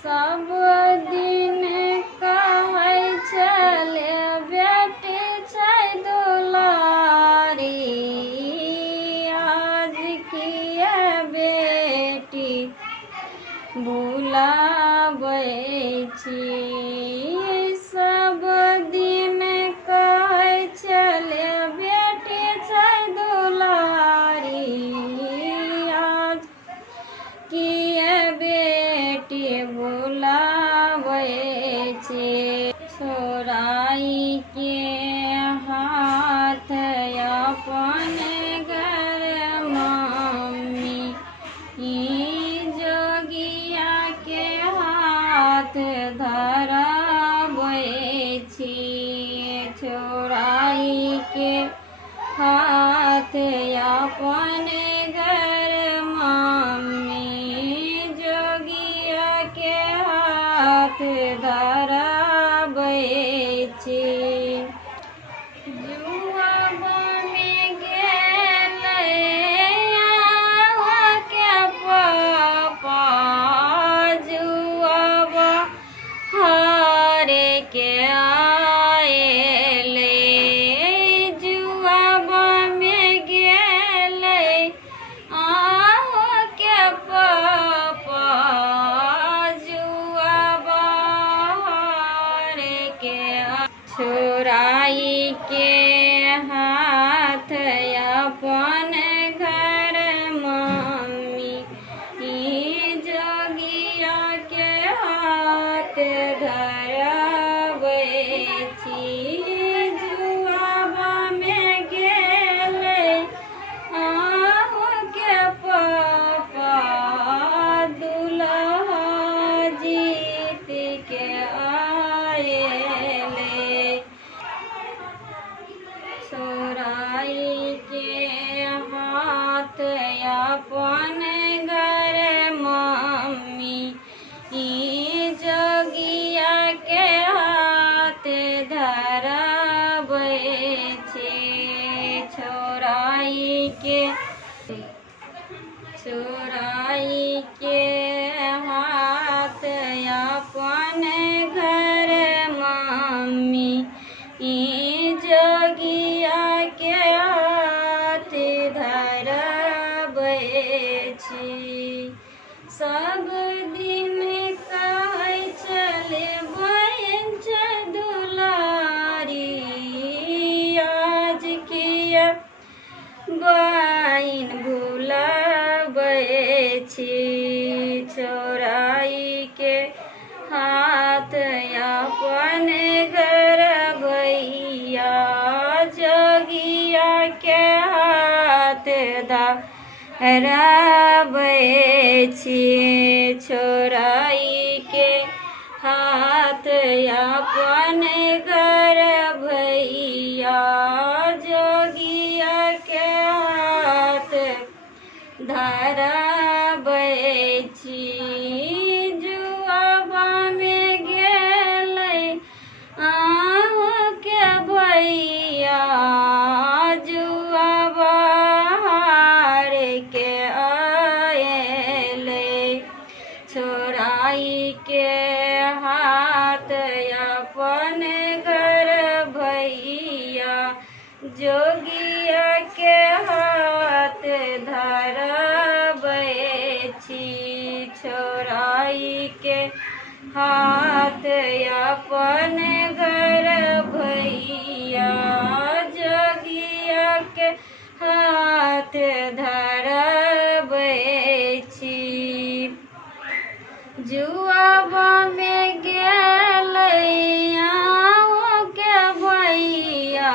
सब दिन कहै छले बेटी छै दुलारी, आज किया बेटी भुलाबै छी। सब दिन कहै छले बेटी छै दुलारी, आज किया बेटी भुलाबै छी। छोराई के हाथ अपन घर मम्मी, जोगिया के हाथ धरबै छी। छोराई के हाथ अपन घर मम्मी, जोगिया के हाथ धरबै छी। जुआबा में गेलै के पापा, जुआबा हारे के आएले। जुआबा में गेलै के पापा, जुआबा हारे के। छोराई के हाथ अपन घर मम्मी, जोगिया के हाथ धरबै छी। जुआबा में गेलै के पापा, दुल्हा जीत के आएले। छोराई के हाथ अपन घर मम्मी, जोगिया के हाथ धरबै छी। छोराई के हाथ अपन घर मम्मी, जोगिया के हाथ धरबै छी। सब दिन कहै छले बहन छै दुलारी, आज किया बहिन भुलाबै छी। छोराई के हाथ अपन घर भैया, जोगिया के हाथ धरबै छी। छोराई के हाथ अपन घर भैया, जोगिया के हाथ धरबै छी। जुआबा में गेलै के भैया, जुआबा हार के आएले। छोराई के हाथ अपन घर भैया, जोगिया के हाथ धरबै छी। छोराई के हाथ अपन घर भैया, जोगिया के हाथ धरबै छी। जुआबा में गेलै के भैया,